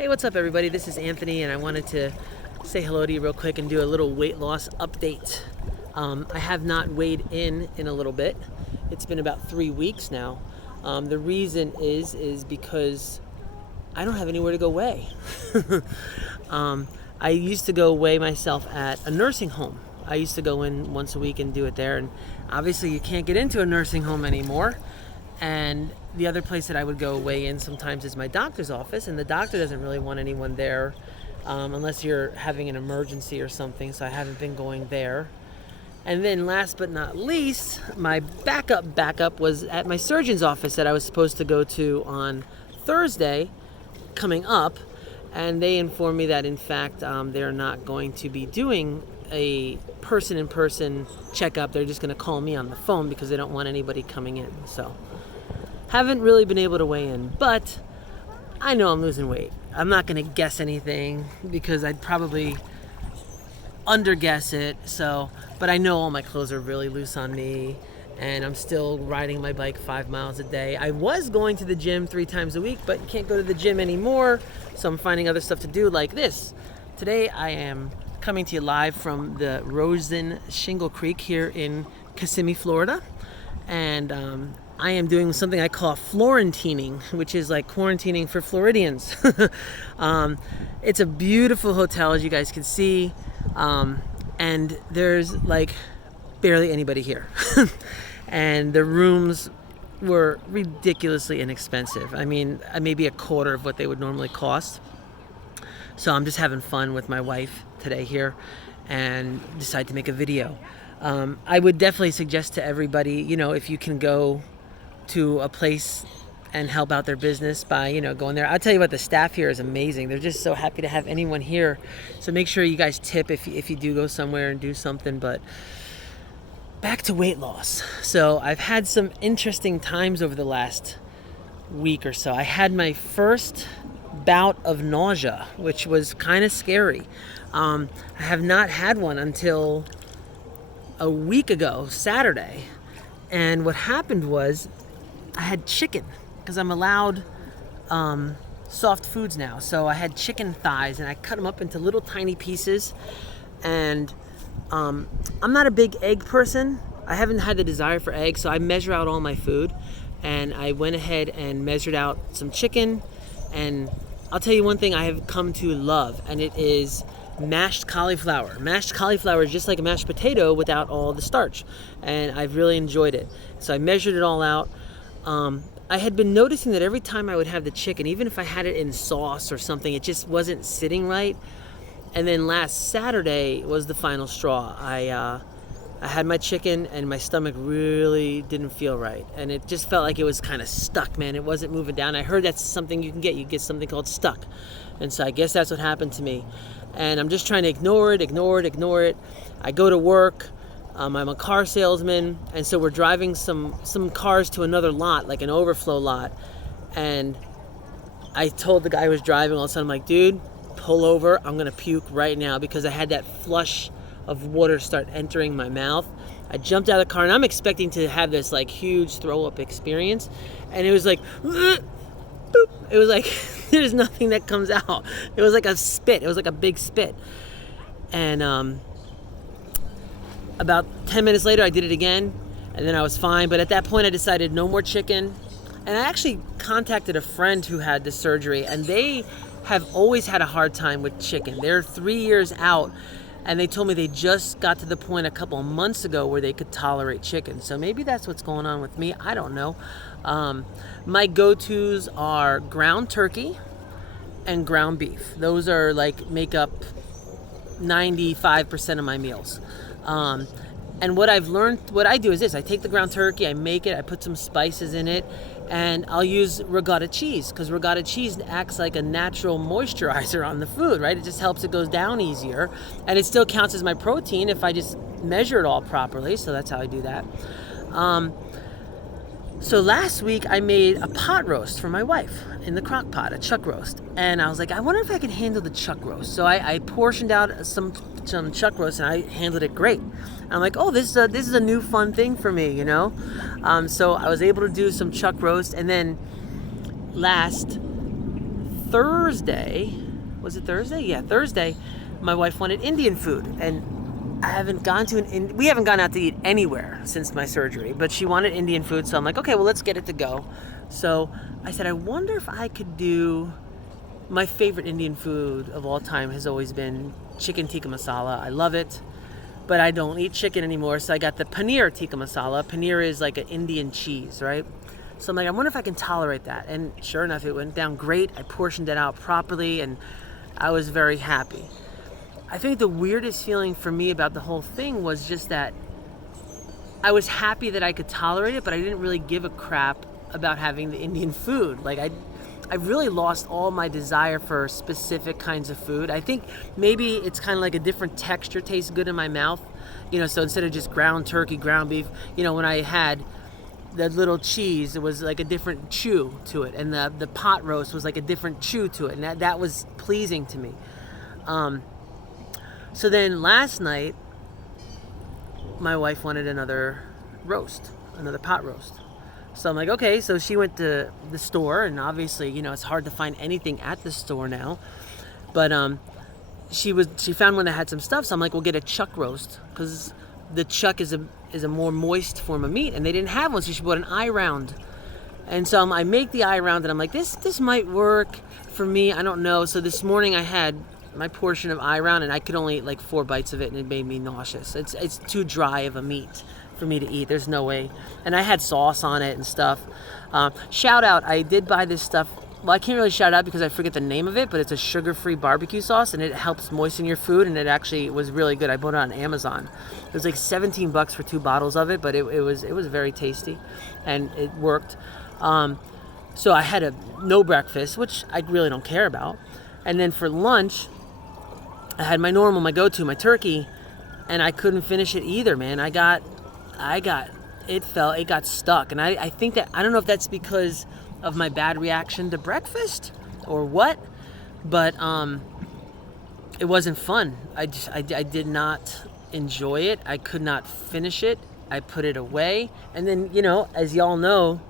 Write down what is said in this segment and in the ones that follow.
Hey, what's up, everybody? This is Anthony, and I wanted to say hello to you real quick and do a little weight loss update. I have not weighed in a little bit. It's been about 3 weeks now. The reason is because I don't have anywhere to go weigh. I used to go weigh myself at a nursing home. I used to go in once a week and do it there, and obviously you can't get into a nursing home anymore. And the other place that I would go weigh in sometimes is my doctor's office, and the doctor doesn't really want anyone there unless you're having an emergency or something, so I haven't been going there. And then last but not least, my backup was at my surgeon's office that I was supposed to go to on Thursday coming up, and they informed me that in fact they're not going to be doing a person-in-person checkup. They're just going to call me on the phone because they don't want anybody coming in. So haven't really been able to weigh in, but I know I'm losing weight. I'm not going to guess anything because I'd probably underguess it. But I know all my clothes are really loose on me, and I'm still riding my bike 5 miles a day. I was going to the gym 3 times a week, but can't go to the gym anymore, so I'm finding other stuff to do like this. Today I am coming to you live from the Rosen Shingle Creek here in Kissimmee, Florida, and I am doing something I call Florentining, which is like quarantining for Floridians. It's a beautiful hotel, as you guys can see, and there's like barely anybody here. And the rooms were ridiculously inexpensive. I mean, maybe a quarter of what they would normally cost. So I'm just having fun with my wife today here and decide to make a video. I would definitely suggest to everybody, if you can go to a place and help out their business by, going there. I'll tell you what, the staff here is amazing. They're just so happy to have anyone here. So make sure you guys tip if you do go somewhere and do something. But back to weight loss. So I've had some interesting times over the last week or so. I had my first bout of nausea, which was kind of scary. I have not had one until a week ago, Saturday. And what happened was I had chicken because I'm allowed soft foods now. So I had chicken thighs and I cut them up into little tiny pieces. And I'm not a big egg person. I haven't had the desire for eggs, so I measure out all my food. And I went ahead and measured out some chicken. And I'll tell you one thing I have come to love, and it is mashed cauliflower. Mashed cauliflower is just like a mashed potato without all the starch, and I've really enjoyed it. So I measured it all out. I had been noticing that every time I would have the chicken, even if I had it in sauce or something, it just wasn't sitting right. And then last Saturday was the final straw. I had my chicken and my stomach really didn't feel right, and it just felt like it was kind of stuck, man. It wasn't moving down. I heard that's something you can get. You get something called stuck, and so I guess that's what happened to me. And I'm just trying to ignore it. I go to work. I'm a car salesman, and so we're driving some cars to another lot, like an overflow lot. And I told the guy who was driving, all of a sudden, I'm like, dude, pull over. I'm gonna puke right now, because I had that flush of water start entering my mouth. I jumped out of the car, and I'm expecting to have this like huge throw up experience, and it was like, boop. It was like there's nothing that comes out. It was like a spit. It was like a big spit. And about 10 minutes later, I did it again, and then I was fine. But at that point, I decided no more chicken. And I actually contacted a friend who had the surgery, and they have always had a hard time with chicken. They're 3 years out, and they told me they just got to the point a couple of months ago where they could tolerate chicken. So maybe that's what's going on with me. I don't know. My go-tos are ground turkey and ground beef. Those are make up 95% of my meals. And what I've learned, what I do is this: I take the ground turkey, I make it, I put some spices in it, and I'll use regatta cheese, because regatta cheese acts like a natural moisturizer on the food, right? It just helps it goes down easier, and it still counts as my protein if I just measure it all properly. So that's how I do that. So last week I made a pot roast for my wife in the crock pot, a chuck roast. And I was like, I wonder if I can handle the chuck roast. So I portioned out some chuck roast, and I handled it great. And I'm like, oh, this is a new fun thing for me, So I was able to do some chuck roast. And then last Thursday, was it Thursday? Yeah, Thursday, my wife wanted Indian food, and we haven't gone out to eat anywhere since my surgery, but she wanted Indian food, so I'm like, okay, well, let's get it to go. So I said, I wonder if I could do, my favorite Indian food of all time has always been chicken tikka masala. I love it, but I don't eat chicken anymore, so I got the paneer tikka masala. Paneer is like an Indian cheese, right? So I'm like, I wonder if I can tolerate that. And sure enough, it went down great. I portioned it out properly, and I was very happy. I think the weirdest feeling for me about the whole thing was just that I was happy that I could tolerate it, but I didn't really give a crap about having the Indian food. Like I really lost all my desire for specific kinds of food. I think maybe it's kind of like a different texture tastes good in my mouth. So instead of just ground turkey, ground beef, when I had the little cheese, it was like a different chew to it, and the pot roast was like a different chew to it, and that was pleasing to me. So then last night, my wife wanted another pot roast. So I'm like, okay. So she went to the store, and obviously, it's hard to find anything at the store now. But she found one that had some stuff. So I'm like, we'll get a chuck roast, because the chuck is a more moist form of meat, and they didn't have one. So she bought an eye round, and so I make the eye round, and I'm like, this might work for me. I don't know. So this morning I had my portion of eye round, and I could only eat like 4 bites of it, and it made me nauseous. It's too dry of a meat for me to eat. There's no way. And I had sauce on it and stuff. Shout out, I did buy this stuff. Well, I can't really shout out because I forget the name of it, but it's a sugar-free barbecue sauce, and it helps moisten your food, and it actually was really good. I bought it on Amazon. It was like $17 for 2 bottles of it, but it was very tasty, and it worked. So I had no breakfast, which I really don't care about. And then for lunch, I had my go-to, my turkey, and I couldn't finish it either, man. It got stuck. And I think that, I don't know if that's because of my bad reaction to breakfast or what, but it wasn't fun. I did not enjoy it. I could not finish it. I put it away. And then, as y'all know,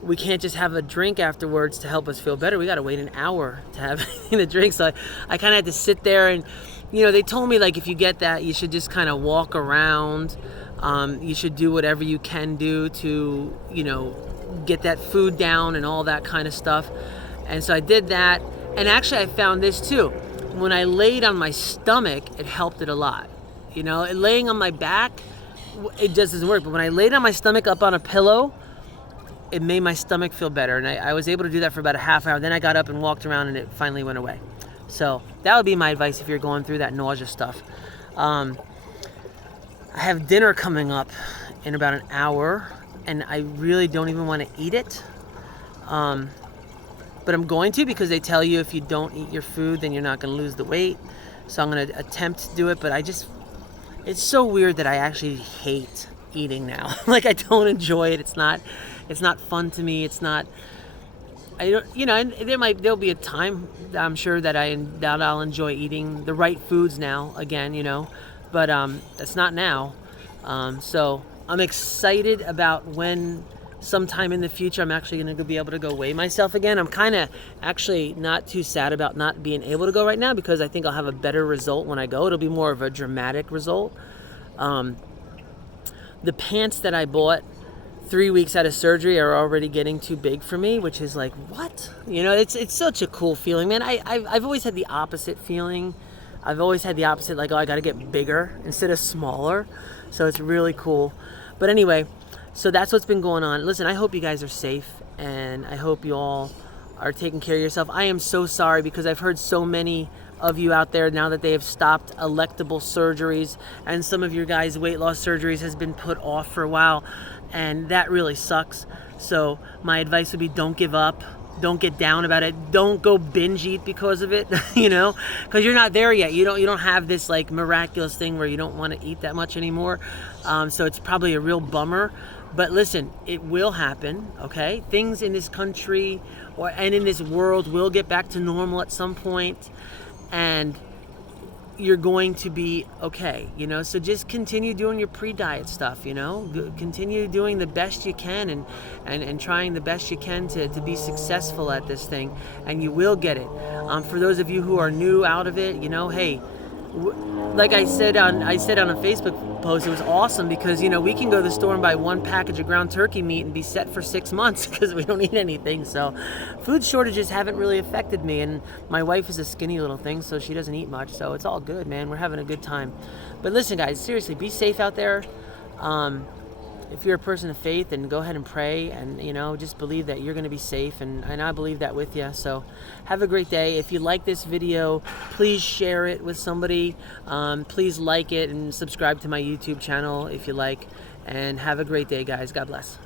we can't just have a drink afterwards to help us feel better. We got to wait an hour to have anything to drink. So I kind of had to sit there, and, they told me, like, if you get that, you should just kind of walk around. You should do whatever you can do to, get that food down and all that kind of stuff. And so I did that. And actually I found this too. When I laid on my stomach, it helped it a lot. Laying on my back, it just doesn't work. But when I laid on my stomach up on a pillow, it made my stomach feel better. And I was able to do that for about a half hour. Then I got up and walked around, and it finally went away. So that would be my advice if you're going through that nausea stuff. I have dinner coming up in about an hour, and I really don't even want to eat it. But I'm going to, because they tell you if you don't eat your food, then you're not going to lose the weight. So I'm going to attempt to do it, but it's so weird that I actually hate eating now. Like, I don't enjoy it. It's not fun to me. It's not, and there'll be a time, I'm sure, that I'll enjoy eating the right foods now again, but that's not now. So I'm excited about when sometime in the future I'm actually going to be able to go weigh myself again. I'm kind of actually not too sad about not being able to go right now, because I think I'll have a better result when I go. It'll be more of a dramatic result. The pants that I bought 3 weeks out of surgery are already getting too big for me, which is like, what? It's such a cool feeling, man. I've always had the opposite feeling. I've always had the opposite, like, I got to get bigger instead of smaller. So it's really cool. But anyway, so that's what's been going on. Listen, I hope you guys are safe, and I hope you all are taking care of yourself. I am so sorry, because I've heard so many of you out there now that they have stopped electable surgeries, and some of your guys' weight loss surgeries has been put off for a while, and that really sucks. So my advice would be, don't give up. Don't get down about it. Don't go binge eat because of it, because you're not there yet. You don't have this like miraculous thing where you don't want to eat that much anymore. So it's probably a real bummer. But listen, it will happen, okay? Things in this country and in this world will get back to normal at some point. And, you're going to be okay, you know. So just continue doing your pre-diet stuff, you know. Continue doing the best you can and trying the best you can to be successful at this thing, and you will get it. For those of you who are new out of it, you know, hey, like I said on a Facebook post, it was awesome because, you know, we can go to the store and buy one package of ground turkey meat and be set for 6 months because we don't eat anything. So food shortages haven't really affected me, and my wife is a skinny little thing, so she doesn't eat much, so it's all good, man. We're having a good time. But listen, guys, seriously, be safe out there. If you're a person of faith, then go ahead and pray, and, you know, just believe that you're going to be safe, and I believe that with you. So have a great day. If you like this video, please share it with somebody. Please like it and subscribe to my YouTube channel if you like, and have a great day, guys. God bless.